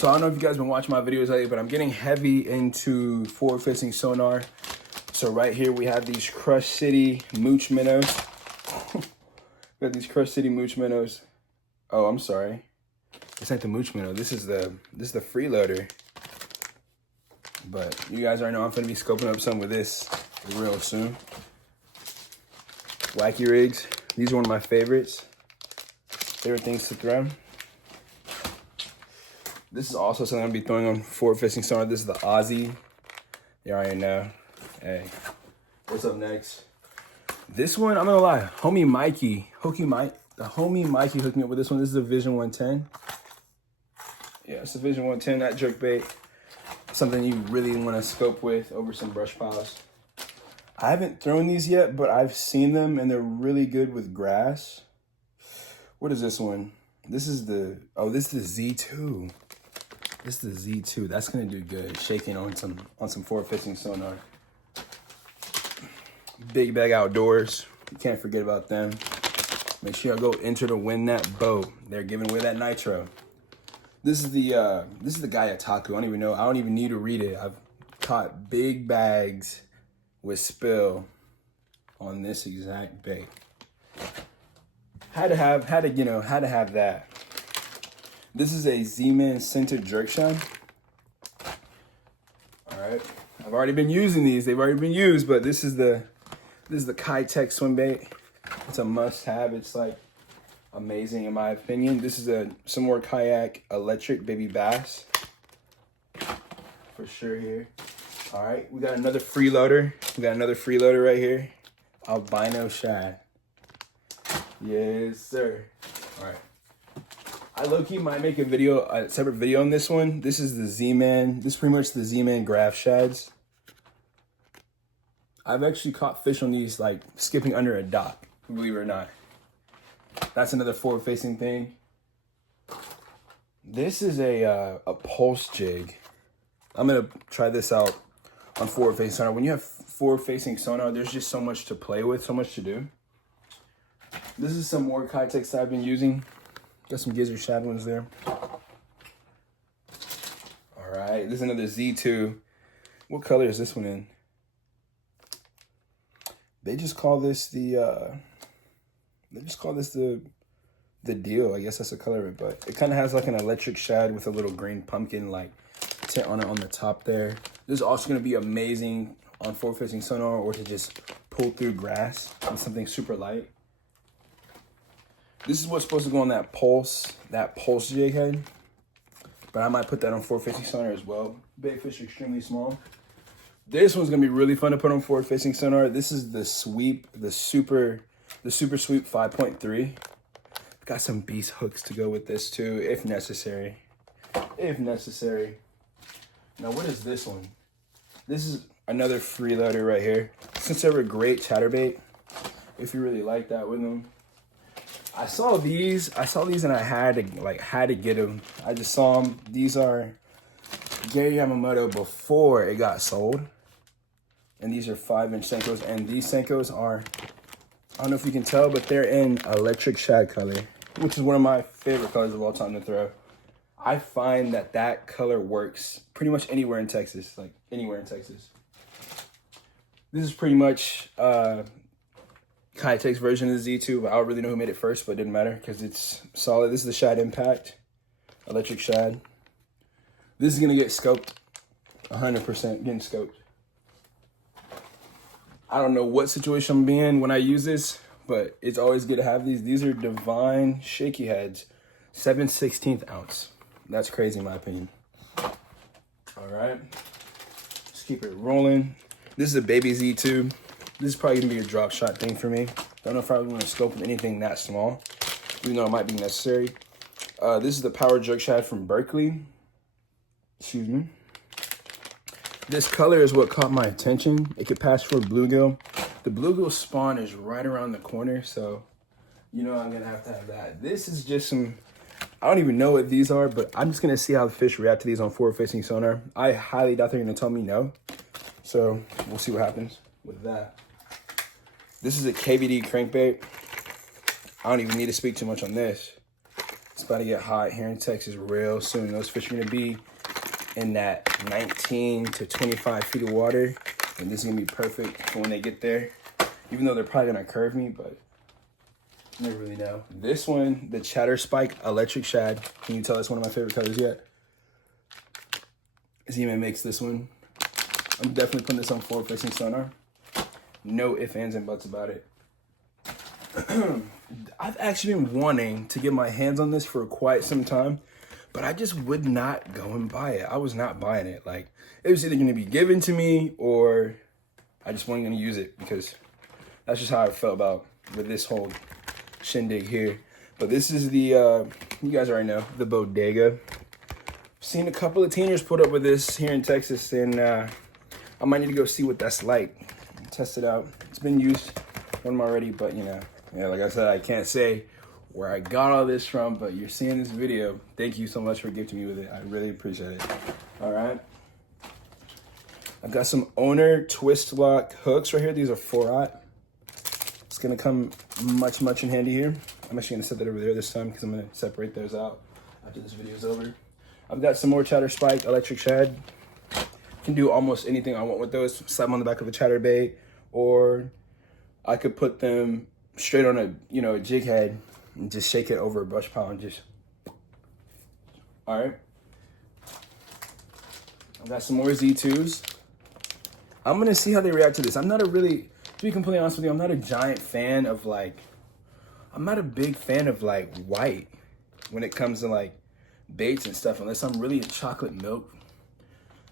So I don't know if you guys been watching my videos lately, but I'm getting heavy into forward-facing sonar. So right here we have these Crush City Mooch minnows. We got these Crush City Mooch minnows. Oh, I'm sorry. It's not the Mooch minnow. This is the freeloader. But you guys already know I'm gonna be scoping up some with this real soon. Wacky rigs. These are one of my favorites. Favorite things to throw. This is also something I'm gonna be throwing on forward-facing sonar. This is the Aussie. You already know. Hey, what's up next? This one, I'm gonna lie, the homie Mikey hooked me up with this one. This is a Vision 110. Yeah, it's a Vision 110, that jerkbait. Something you really wanna scope with over some brush piles. I haven't thrown these yet, but I've seen them and they're really good with grass. What is this one? This is the Z2. This is the Z2. That's gonna do good. Shaking on some forward-facing sonar. Big Bag Outdoors. You can't forget about them. Make sure y'all go enter to win that boat. They're giving away that nitro. This is the guy at Taku. I don't even know. I don't even need to read it. I've caught big bags with spill on this exact bait. Had to have that. This is a Z-Man Centered Jerk Shine. All right, I've already been using these. They've already been used, but this is the Kai-Tech swim bait. It's a must-have. It's like amazing in my opinion. This is some more kayak electric baby bass for sure here. All right, we got another freeloader. Right here. Albino shad. Yes, sir. All right. I low-key might make a separate video on this one. This is the Z-Man. This is pretty much the Z-Man graph shads. I've actually caught fish on these like skipping under a dock, believe it or not. That's another forward-facing thing. This is a pulse jig. I'm gonna try this out on forward-facing sonar. When you have forward-facing sonar, there's just so much to play with, so much to do. This is some more Kai-Techs I've been using. Got some gizzard shad ones there. All right, this is another Z2. What color is this one in? They just call this the deal. I guess that's the color of it, but it kind of has like an electric shad with a little green pumpkin like tint on it on the top there. This is also gonna be amazing on forward-facing sonar or to just pull through grass with something super light. This is what's supposed to go on that pulse jig head, but I might put that on forward-facing sonar as well. Bait fish are extremely small. This one's gonna be really fun to put on forward-facing sonar. This is the Super Sweep 5.3. Got some beast hooks to go with this too, if necessary. Now, what is this one? This is another freeloader right here. Since they're a great chatterbait, if you really like that with them. I saw these and I had to get them. I just saw them. These are Gary Yamamoto before it got sold. And these are 5-inch Senkos. And these Senkos are, I don't know if you can tell, but they're in electric shad color, which is one of my favorite colors of all time to throw. I find that color works pretty much anywhere in Texas, like anywhere in Texas. This is pretty much Kai-Tech's version of the Z2, but I don't really know who made it first, but it didn't matter because it's solid. This is the Shad Impact, electric shad. This is gonna get scoped, 100% getting scoped. I don't know what situation I'm in when I use this, but it's always good to have these. These are Divine Shaky Heads, 7/16 ounce. That's crazy in my opinion. All right, let's keep it rolling. This is a baby Z2. This is probably gonna be a drop shot thing for me. Don't know if I really want to scope with anything that small, even though it might be necessary. This is the Power Jerk Shad from Berkeley. Excuse me. This color is what caught my attention. It could pass for a bluegill. The bluegill spawn is right around the corner, so you know I'm gonna have to have that. This is just some, I don't even know what these are, but I'm just gonna see how the fish react to these on forward-facing sonar. I highly doubt they're gonna tell me no. So we'll see what happens with that. This is a KVD crankbait. I don't even need to speak too much on this. It's about to get hot here in Texas real soon. Those fish are gonna be in that 19 to 25 feet of water. And this is gonna be perfect for when they get there. Even though they're probably gonna curve me, but you never really know. This one, the Chatter Spike Electric Shad. Can you tell that's one of my favorite colors yet? Z-Man makes this one. I'm definitely putting this on forward facing sonar. No ifs, ands, and buts about it. I've actually been wanting to get my hands on this for quite some time, but I just would not go and buy it. I was not buying it. Like, it was either going to be given to me or I just wasn't going to use it, because that's just how I felt about with this whole shindig here. But this is the, you guys already know, the Bodega. Seen a couple of teenagers put up with this here in Texas, and I might need to go see what that's like. Test it out. It's been used on them already, but you know, yeah, like I said, I can't say where I got all this from, but you're seeing this video. Thank you so much for gifting me with it. I really appreciate it. All right. I've got some Owner twist lock hooks right here. These are 4/0. It's gonna come much in handy here. I'm actually gonna set that over there this time because I'm gonna separate those out after this video is over. I've got some more Chatter Spike Electric Shad. Can do almost anything I want with those. Slap them on the back of a chatterbait, or I could put them straight on a, you know, a jig head and just shake it over a brush pile and just, all right. I've got some more Z2s. I'm gonna see how they react to this. I'm not a really, to be completely honest with you, I'm not a giant fan of like, I'm not a big fan of like white when it comes to like baits and stuff, unless I'm really a chocolate milk.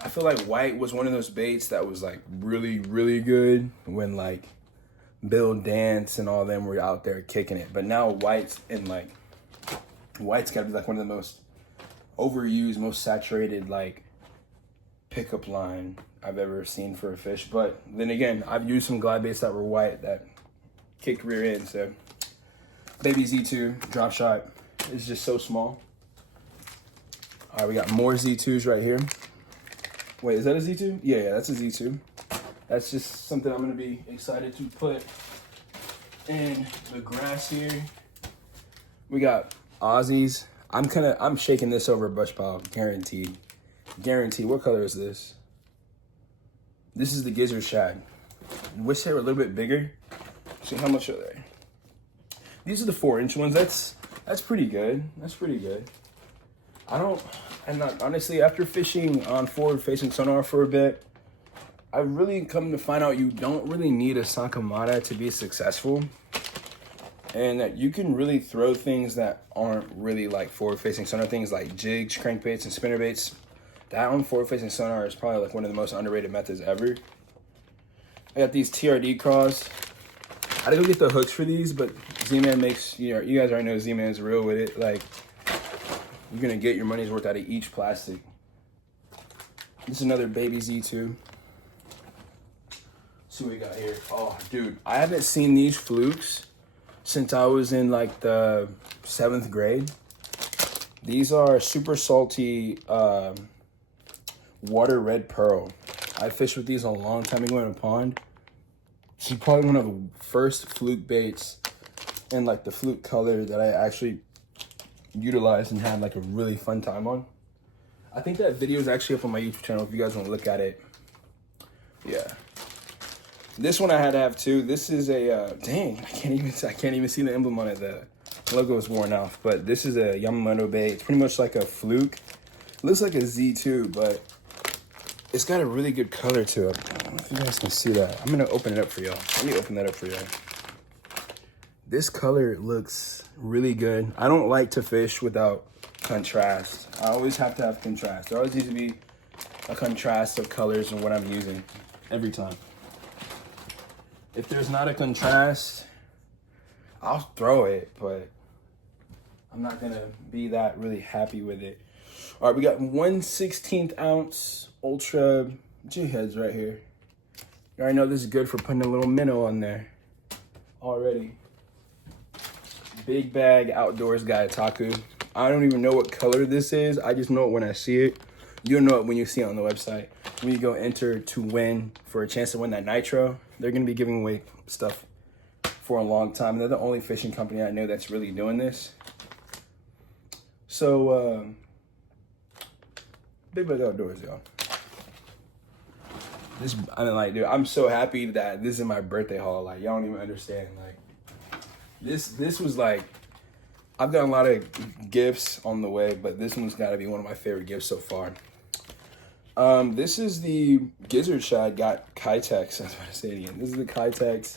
I feel like white was one of those baits that was like really good when like Bill Dance and all them were out there kicking it. But now white's gotta be like one of the most overused, most saturated like pickup line I've ever seen for a fish. But then again, I've used some glide baits that were white that kicked rear end. So baby Z2 drop shot is just so small. All right, we got more Z2s right here. Wait, is that a Z2? Yeah, that's a Z2. That's just something I'm gonna be excited to put in the grass here. We got Aussies. I'm shaking this over a brush pile, guaranteed. Guaranteed. What color is this? This is the Gizzard Shad. Wish they were a little bit bigger. See, how much are they? These are the 4-inch ones. That's pretty good. That's pretty good. Honestly, after fishing on forward-facing sonar for a bit, I've really come to find out you don't really need a Sakamata to be successful, and that you can really throw things that aren't really like forward-facing sonar, things like jigs, crankbaits, and spinnerbaits. That on forward-facing sonar is probably like one of the most underrated methods ever. I got these TRD craws. I had to go get the hooks for these, but Z-Man makes, you know, you guys already know Z-Man's real with it. Like, you're gonna get your money's worth out of each plastic. This is another baby Z2. See what we got here. Oh, dude, I haven't seen these flukes since I was in like the 7th grade. These are super salty water red pearl. I fished with these a long time ago in a pond. This is probably one of the first fluke baits in like the fluke color that I actually utilized and had like a really fun time on. I think that video is actually up on my YouTube channel if you guys want to look at it. Yeah. This one I had to have too. This is a dang, I can't even see the emblem on it. The logo is worn off, but this is a Yamamoto bait. It's pretty much like a fluke. It looks like a Z2, but it's got a really good color to it. I don't know if you guys can see that. I'm gonna open it up for y'all. Let me open that up for y'all. This color looks really good. I don't like to fish without contrast. I always have to have contrast. There always needs to be a contrast of colors and what I'm using every time. If there's not a contrast, I'll throw it, but I'm not gonna be that really happy with it. All right, we got 1/16 ounce ultra jig heads right here. You already know this is good for putting a little minnow on there already. Big bag outdoors guy Taku. I don't even know what color this is. I just know it when I see it. You'll know it when you see it on the website. When you go enter to win for a chance to win that nitro, they're gonna be giving away stuff for a long time. They're the only fishing company I know that's really doing this. So, Big Bug Outdoors, y'all. I mean, like, dude, I'm so happy that this is my birthday haul. Like, y'all don't even understand. Like, this was like, I've got a lot of gifts on the way, but this one's got to be one of my favorite gifts so far. This is the Gizzard Shad got Kitex. I was about to say it again. This is the Kitex.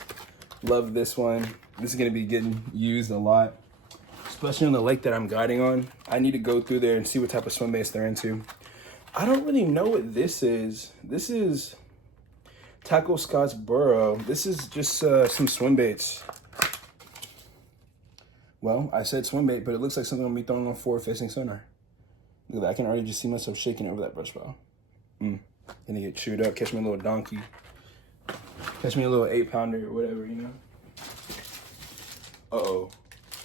Love this one. This is going to be getting used a lot, especially on the lake that I'm guiding on. I need to go through there and see what type of swim baits they're into. I don't really know what this is. This is Tackle Scottsboro. This is just some swim baits. Well, I said swim bait, but it looks like something I'm going to be throwing on forward facing sonar. Look at that. I can already just see myself shaking over that brush pile. Gonna get chewed up. Catch me a little donkey. Catch me a little 8-pounder or whatever, you know. Uh-oh.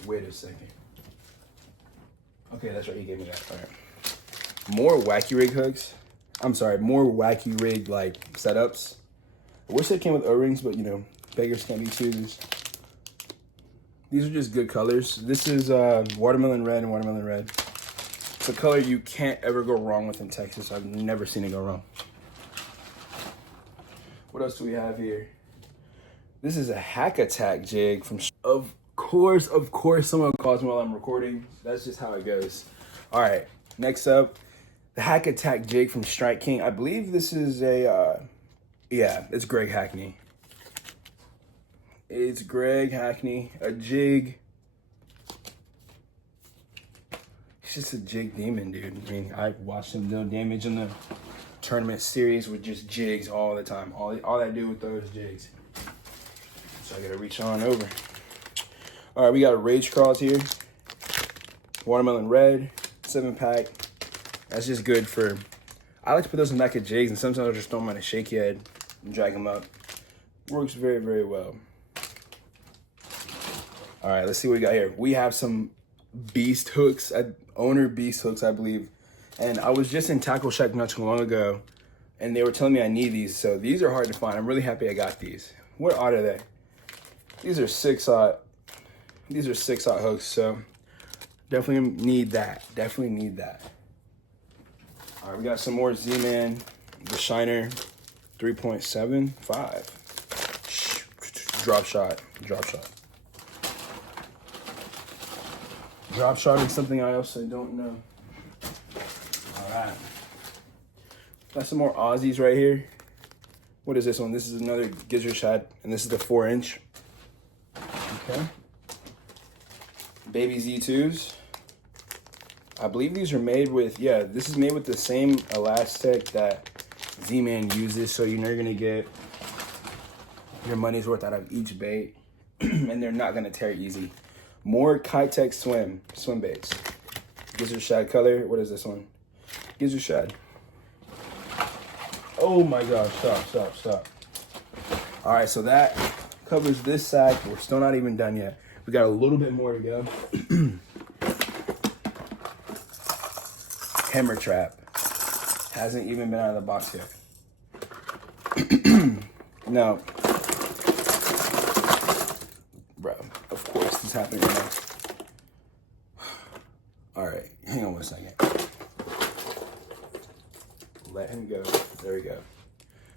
Wait a second. Okay, that's right. He gave me that. All right. More wacky rig hooks. I'm sorry. More wacky rig, like, setups. I wish they came with O-rings, but, you know, beggars can't be choosers. These are just good colors. This is watermelon red and watermelon red. It's a color you can't ever go wrong with in Texas. I've never seen it go wrong. What else do we have here? This is a Hack Attack jig from... Of course, someone calls me while I'm recording. That's just how it goes. All right, next up, the Hack Attack jig from Strike King. I believe this is a... yeah, it's Greg Hackney. It's Greg Hackney, a jig. He's just a jig demon, dude. I mean, I watched him deal damage in the tournament series with just jigs all the time. All I do with those jigs. So I gotta reach on over. All right, we got a Rage Crawls here. Watermelon red, 7-pack. That's just good for, I like to put those in the back of jigs, and sometimes I'll just throw them on a shaky head and drag them up. Works very, very well. All right, let's see what we got here. We have some beast hooks, owner beast hooks, I believe. And I was just in Tackle Shack not too long ago, and they were telling me I need these. So these are hard to find. I'm really happy I got these. What odd are they? These are 6-aught. These are 6-aught hooks, so definitely need that. Definitely need that. All right, we got some more Z-Man, the Shiner 3.75. Drop shot. Drop shot is something I also don't know. All right. Got some more Aussies right here. What is this one? This is another Gizzard Shad, and this is the 4-inch. Okay. Baby Z2s. I believe these are made with, yeah, this is made with the same elastic that Z-Man uses, so you know you're gonna get your money's worth out of each bait, and they're not gonna tear easy. More Kitex swim baits. Gizzard Shad color. What is this one? Gizzard Shad. Oh my gosh, stop. All right, so that covers this sack. We're still not even done yet. We got a little bit more to go. Hammer trap. Hasn't even been out of the box yet. No. Bro, of course this happened right now. All right, hang on one second. Let him go. There we go.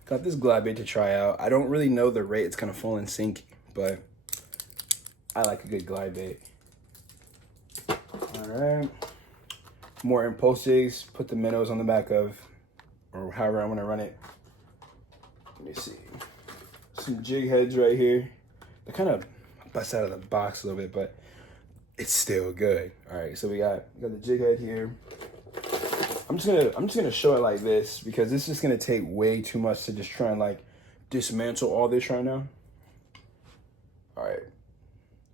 Got this glide bait to try out. I don't really know the rate it's gonna fall in sync, but I like a good glide bait. All right. More impulse jigs. Put the minnows on the back of, or however I want to run it. Let me see. Some jig heads right here. They're kind of bust out of the box a little bit, but it's still good. All right, so we got the jig head here. I'm just gonna show it like this because this is gonna take way too much to just try and like dismantle all this right now. All right,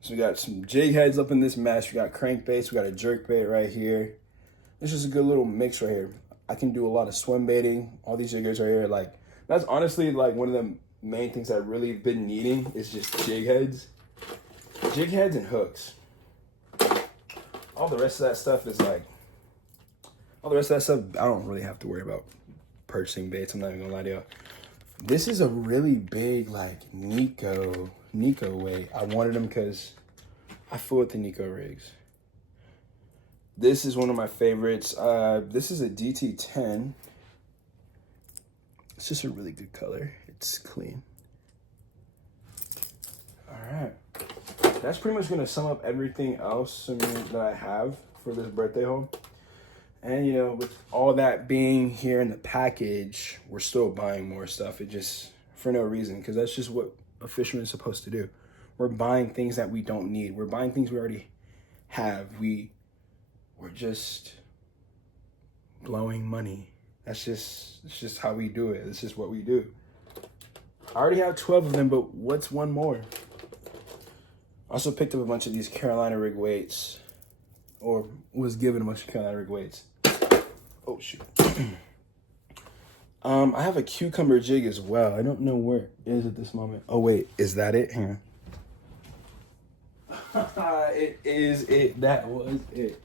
so we got some jig heads up in this mess. We got crankbaits. We got a jerk bait right here. This is a good little mix right here. I can do a lot of swim baiting. All these jiggers right here, like that's honestly like one of the main things I've really been needing is just jig heads and hooks. All the rest of that stuff is like, all the rest of that stuff, I don't really have to worry about purchasing baits. I'm not even gonna lie to you. This is a really big like Nico weight. I wanted them because I fool with the Nico rigs. This is one of my favorites. This is a DT10. It's just a really good color. It's clean. All right. That's pretty much gonna sum up everything else that I have for this birthday haul. And you know, with all that being here in the package, we're still buying more stuff. It just, for no reason, because that's just what a fisherman is supposed to do. We're buying things that we don't need. We're buying things we already have. We're just blowing money. It's just how we do it. It's just what we do. I already have 12 of them, but what's one more? I also picked up a bunch of these Carolina rig weights, or was given a bunch of Carolina rig weights. Oh shoot. I have a cucumber jig as well. I don't know where it is at this moment. Oh wait, is that it? Hang on. It is it. That was it.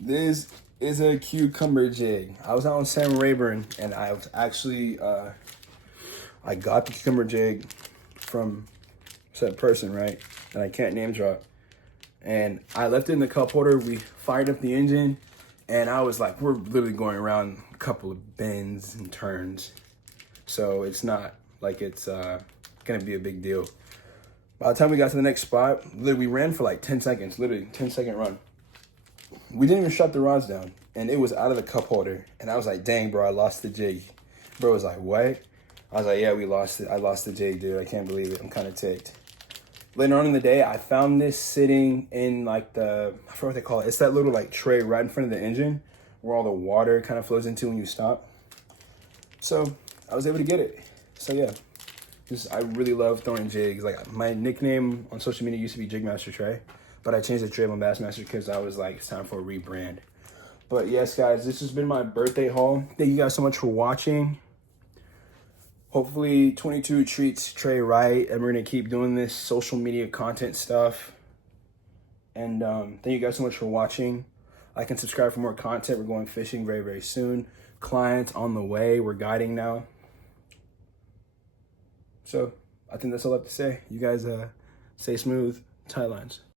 This is a cucumber jig. I was out on Sam Rayburn, and I was actually I got the cucumber jig from said person, right? And I can't name drop. And I left it in the cup holder. We fired up the engine, and I was like, we're literally going around a couple of bends and turns. So it's not like it's gonna be a big deal. By the time we got to the next spot, literally we ran for like 10 seconds, literally 10-second run. We didn't even shut the rods down, and it was out of the cup holder. And I was like, dang, bro, I lost the jig. Bro was like, what? I was like, yeah, we lost it. I lost the jig, dude. I can't believe it. I'm kind of ticked. Later on in the day, I found this sitting in like I forgot what they call it. It's that little like tray right in front of the engine where all the water kind of flows into when you stop. So I was able to get it. So yeah, I really love throwing jigs. Like my nickname on social media used to be Jigmaster Trey, but I changed it to Trayvon Bassmaster because I was like, it's time for a rebrand. But yes, guys, this has been my birthday haul. Thank you guys so much for watching. Hopefully 22 treats Trey right, and we're gonna keep doing this social media content stuff. And thank you guys so much for watching. Like and subscribe for more content. We're going fishing very, very soon. Clients on the way. We're guiding now. So I think that's all I have to say. You guys stay smooth, tie lines.